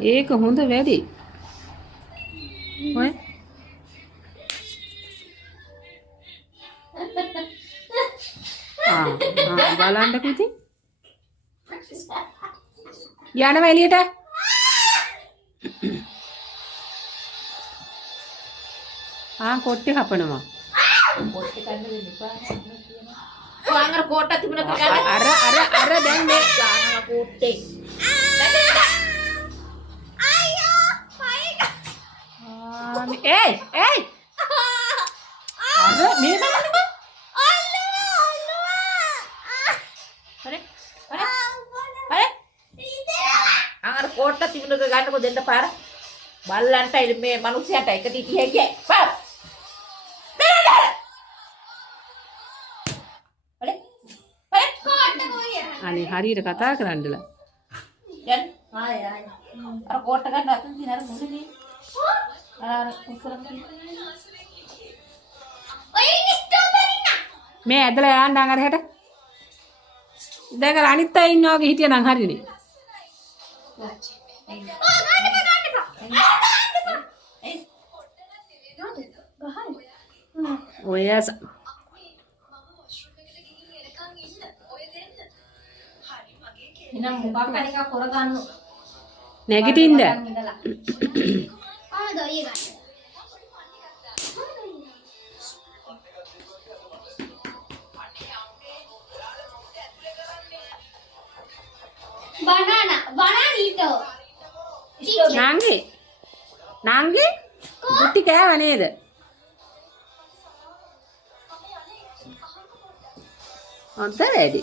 ඒක හොඳ වැඩි. ඔය බලන්නකෝ ඉතින්. යනවා එළියට. කොට්ටේ කපනවා. කොට්ටේ කන්න දෙන්න එපා. අර කොට්ට තිබුණා කියලා. අර දැන් මේ ගානවා කොට්ටේ. Ê! Ada ni mana ni? අර කොට්ට තිබුණක ගන්නකො දෙන්න පාර. බල්ලන්ටයි මේ මිනිස්සයාට එක තිටි හැකියි. පාර. අනේ හරියට කතා කරන්නලා. දැන් ආය අර කොට්ට ගන්න අතන් තියෙන අර මුඩේ. අර උස්සරම් මේ ඇදලා යන්න අර හැට. දැන් අර අනිත් අය ඉන්නවා වගේ හිටියනම් හරිනේ. ඔය එනම් මොකක් හරි එකක් කරගන්න. නැගිටින්ද? bananito. නංගි ගුටි කෑව නේද? ඔන්ත වැඩි.